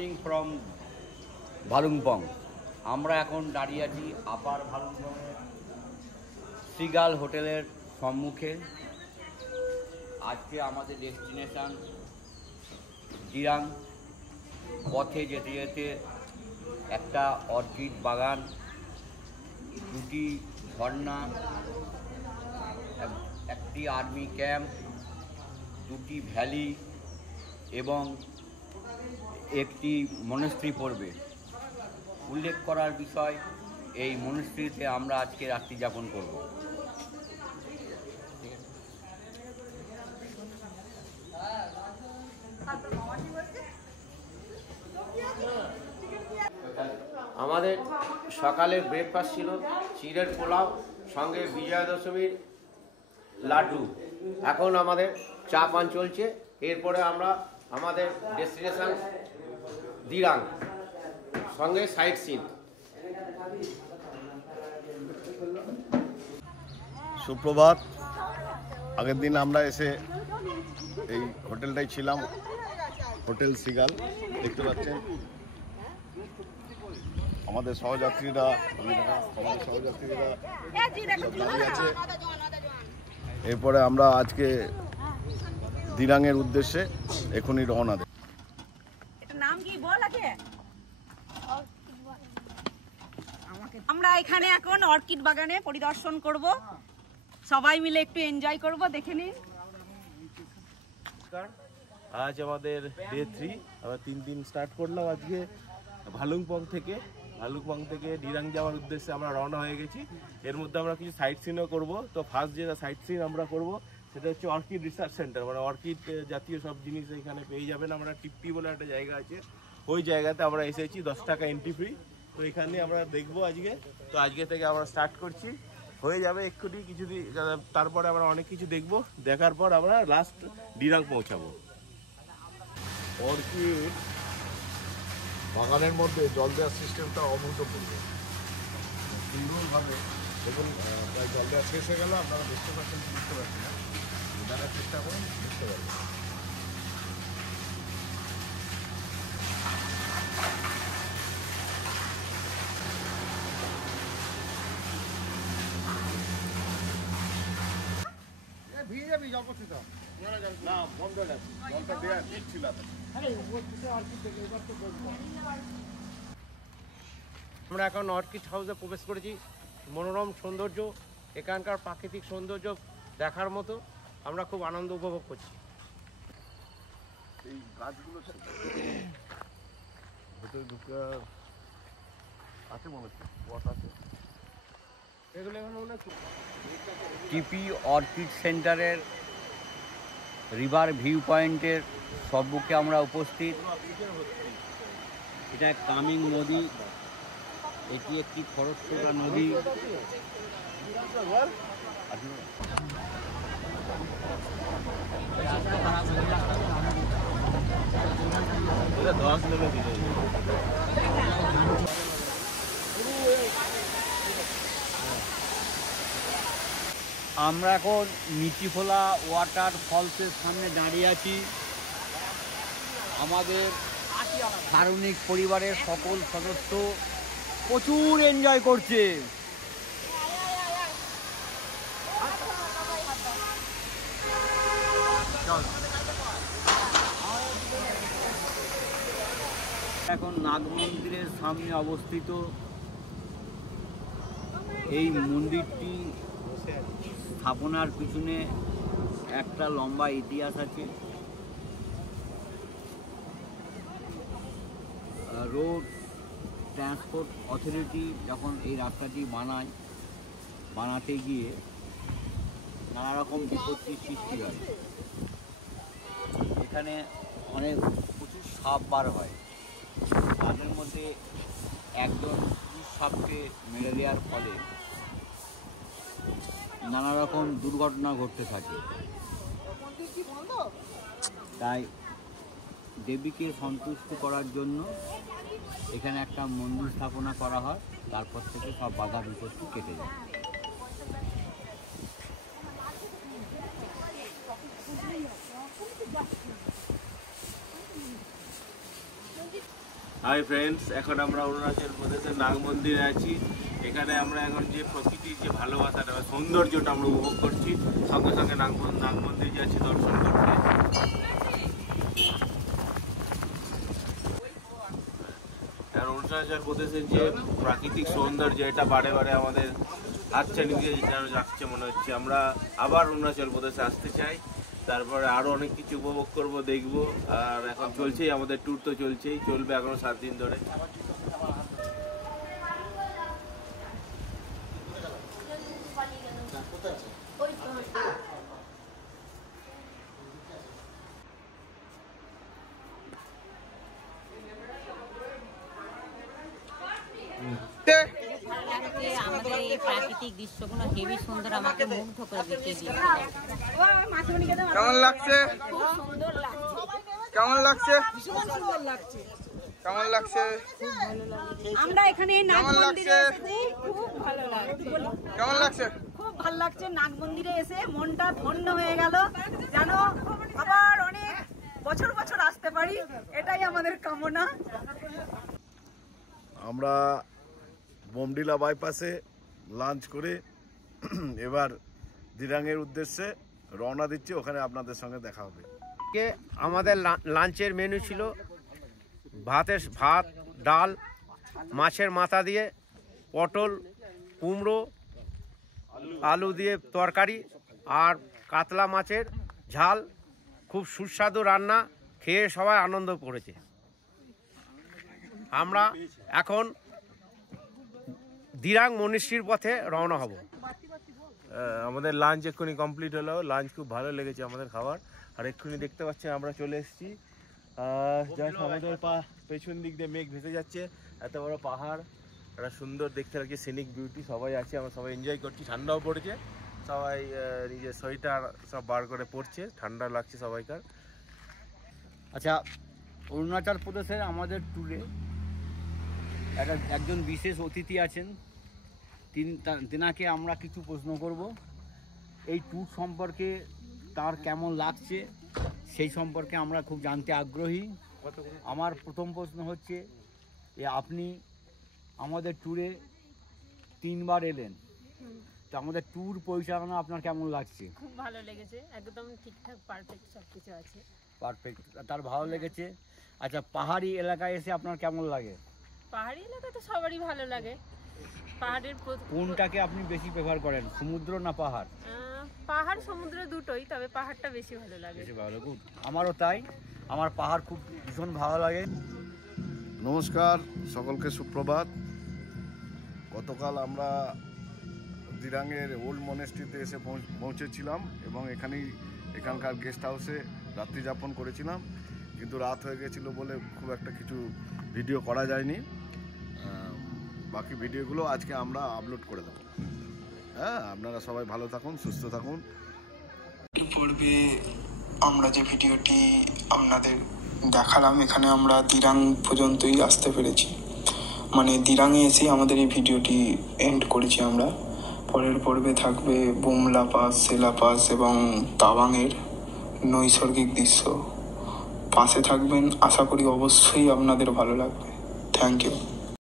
Morning from Bhalukpong. আমরা এখন দাঁড়িয়ে আছি আপার ভালুকপংয়ের সিগাল হোটেলের সম্মুখে। আজকে আমাদের ডেস্টিনেশন দিরাং। পথে যেতে যেতে একটা অর্কিড বাগান, দুটি ঝর্ণা, একটি আর্মি ক্যাম্প, দুটি ভ্যালি এবং একটি মনস্ট্রি পড়বে। উল্লেখ করার বিষয়, এই মনস্ট্রিতে আমরা আজকে রাত্রি যাপন করব। আমাদের সকালের ব্রেকফাস্ট ছিল চিড়ের পোলাও, সঙ্গে বিজয়া দশমীর লাড্ডু। এখন আমাদের চা পান চলছে। এরপরে আমরা আমাদের ডেস্টিনেশন দিরাং, সঙ্গে সাইট সিন। সুপ্রভাত। আগের দিন আমরা এসে এই হোটেলটাই ছিলাম, হোটেল সিগাল। দেখতে পাচ্ছেন আমাদের সহযাত্রীরা দাঁড়িয়ে আছে। এরপরে আমরা আজকে দিরাংয়ের উদ্দেশ্যে এখনই রওনা দেব। নাম কি বল আগে? আমরা এখানে এখন অর্কিড বাগানে পরিদর্শন করব, সবাই মিলে একটু এনজয় করব, দেখে নিন। আজ আমাদের ডে 3, আমরা 3 দিন স্টার্ট করলাম আজকে ভালুকপং থেকে দিরাং যাওয়ার উদ্দেশ্যে আমরা রওনা হয়ে গেছি। এর মধ্যে আমরা কিছু সাইট সিনও করবো। তো ফার্স্ট যেটা সাইট সিন আমরা করব সেটা হচ্ছে অর্কিড রিসার্চ সেন্টার, মানে অর্কিড জাতীয় সব জিনিস এখানে পেয়ে যাবেন। আমরা টিপ্পি বলে একটা জায়গা আছে, ওই জায়গাতে আমরা এসেছি, 10 টাকা এন্ট্রি ফ্রি। তো এখানে আমরা দেখবো আজকে। তো আজকে থেকে আমরা স্টার্ট করছি, হয়ে যাবে এক্ষুনি কিছুদিন। তারপরে আমরা অনেক কিছু দেখবো, দেখার পর আমরা লাস্ট দিরাং পৌঁছাবো। অর্কিড বাগানের মধ্যে জল দেওয়ার সিস্টেমটা অভূতপূর্ব, সুন্দরভাবে। দেখুন, প্রায় জল দেওয়া শেষ হয়ে গেল। আপনারা বুঝতে পারছেন কি বুঝতে পারছেন না, বোঝানোর চেষ্টা করুন, বুঝতে পারবেন। না, বন্ধ আছে, জলটা দেওয়া ঠিক ছিল। আমরা এখন অর্কিড হাউসে প্রবেশ করেছি। মনোরম সৌন্দর্য, এখানকার প্রাকৃতিক সৌন্দর্য দেখার মতো। আমরা খুব আনন্দ উপভোগ করছি। এই গাছগুলো ভেতরে ঢুকে আছে মনে হচ্ছে, পথ আছে। এগুলো এখন মনে হচ্ছে টিপি অর্কিড সেন্টারের রিভার ভিউ পয়েন্টের সম্মুখে আমরা উপস্থিত। এটা কামিং নদী, এটি একটি খরস্রোতা নদী। আমরা এখন নিচিফোলা ওয়াটার ফলসের সামনে দাঁড়িয়ে আছি। আমাদের সারণিক পরিবারের সকল সদস্য প্রচুর এনজয় করছে। এখন নাগ মন্দিরের সামনে অবস্থিত। এই মন্দিরটি স্থাপনার পিছনে একটা লম্বা ইতিহাস আছে। রোড ট্রান্সপোর্ট অথরিটি যখন এই রাস্তাটি বানাতে গিয়ে নানা রকম বিপত্তির সৃষ্টি হয়। এখানে প্রচুর সাপ বার হয়, তাদের মধ্যে একজন সাপকে মেরে দেওয়ার ফলে নানা রকম দুর্ঘটনা ঘটতে থাকে। তাই দেবীকে সন্তুষ্ট করার জন্য এখানে একটা মন্দির স্থাপনা করা হয়, তারপর থেকে সব বাধা বিপত্তি কেটে যায়। হাই ফ্রেন্ডস, এখন আমরা অরুণাচল প্রদেশের নাগ মন্দিরে আছি। এখানে আমরা এখন যে প্রকৃতির যে ভালোবাসাটা বা সৌন্দর্যটা আমরা উপভোগ করছি, সঙ্গে সঙ্গে নাগ মন্দির যাচ্ছি দর্শন করতে। আর অরুণাচল প্রদেশের যে প্রাকৃতিক সৌন্দর্য, এটা বারে বারে আমাদের হাতছানি দিয়ে যেন যাচ্ছে মনে হচ্ছে। আমরা আবার অরুণাচল প্রদেশে আসতে চাই, তারপরে আরও অনেক কিছু উপভোগ করব, দেখব। আর এখন চলছেই আমাদের ট্যুর, তো চলছেই, চলবে এখনো 7 দিন ধরে। আমাদের এই প্রাকৃতিক দৃশ্যগুলো হেবি সুন্দর, আমাকে মুগ্ধ করে দিতে দিয়ে। কেমন লাগছে? কেমন লাগছে? কেমন লাগছে? আমরা এখানে নাগ মন্দিরে এসেছি, খুব ভালো লাগছে। কেমন লাগছে? খুব ভালো লাগছে। নাগ মন্দিরে এসে মনটা ধন্য হয়ে গেল, যেন আবার অনেক বছর বছর আসতে পারি, এটাই আমাদের কামনা। আমরা বোমডিলা বাইপাসে লাঞ্চ করে এবার দিরাংয়ের উদ্দেশ্যে রওনা দিচ্ছি। ওখানে আপনাদের সঙ্গে দেখা হবে। আমাদের লাঞ্চের মেনু ছিল ভাত, ডাল, মাছের মাথা দিয়ে পটল, কুমড়ো, আলু দিয়ে তরকারি আর কাতলা মাছের ঝাল। খুব সুস্বাদু রান্না, খেয়ে সবাই আনন্দ করেছে। আমরা এখন দিরাং মনীষীর পথে রওনা হব। আমাদের লাঞ্চ এক্ষুনি কমপ্লিট হলো। লাঞ্চ খুব ভালো লেগেছে আমাদের খাবার। আর এক্ষুনি দেখতে পাচ্ছেন আমরা চলে এসেছি, জাস্ট আমাদের পেছন দিক দিয়ে মেঘ ভেসে যাচ্ছে, এত বড় পাহাড়, একটা সুন্দর দেখতে লাগছে, সিনিক বিউটি। সবাই আছে, আমরা সবাই এনজয় করছি। ঠান্ডাও পড়েছে, সবাই নিজের সোয়েটার সব বার করে পড়ছে, ঠান্ডা লাগছে সবাইকার। আচ্ছা, অরুণাচল প্রদেশের আমাদের ট্যুরে একজন বিশেষ অতিথি আছেন, তেনাকে আমরা কিছু প্রশ্ন করব। এই ট্যুর সম্পর্কে তার কেমন লাগছে সেই সম্পর্কে আমরা খুব জানতে আগ্রহী। আমার প্রথম প্রশ্ন হচ্ছে, আপনি আমাদের ট্যুরে 3 বার এলেন, তো আমাদের ট্যুর পরিচালনা আপনার কেমন লাগছে? খুব ভালো লেগেছে, একদম ঠিকঠাক পারফেক্ট সব কিছু আছে। পারফেক্ট, তার ভালো লেগেছে। আচ্ছা, পাহাড়ি এলাকায় এসে আপনার কেমন লাগে? পাহাড়ি এলাকা তো সবারই ভালো লাগে। পাহাড়ের কোনটাকে আপনি বেশি প্রেফার করেন, সমুদ্র না পাহাড়? পাহাড় সমুদ্র দুটোই, তবে পাহাড়টা বেশি ভালো লাগে। বেশি ভালো, গুড। আমারও তাই, আমার পাহাড় খুব ভীষণ ভালো লাগে। নমস্কার, সকলকে সুপ্রভাত। গতকাল আমরা দিরাংয়ের ওল্ড মনেস্ট্রিতে এসে পৌঁছেছিলাম এবং এখানকার গেস্ট হাউসে রাত্রি যাপন করেছিলাম, কিন্তু রাত হয়ে গেছিলো বলে খুব একটা কিছু ভিডিও করা যায়নি। বাকি ভিডিওগুলো আজকে আমরা আপলোড করে দেবো। হ্যাঁ, আপনারা সবাই ভালো থাকুন, সুস্থ থাকুন। পূর্বে আমরা যে ভিডিওটি আপনাদের দেখালাম, এখানে আমরা দিরাং পর্যন্তই আসতে পেরেছি, মানে দিরাংয়ে এসে আমাদের এই ভিডিওটি এন্ড করেছি আমরা। পরের পর্বে থাকবে বুমলা পাস, সেলা পাস এবং তাওয়াংয়ের নৈসর্গিক দৃশ্য। পাশে থাকবেন, আশা করি অবশ্যই আপনাদের ভালো লাগবে। Thank you.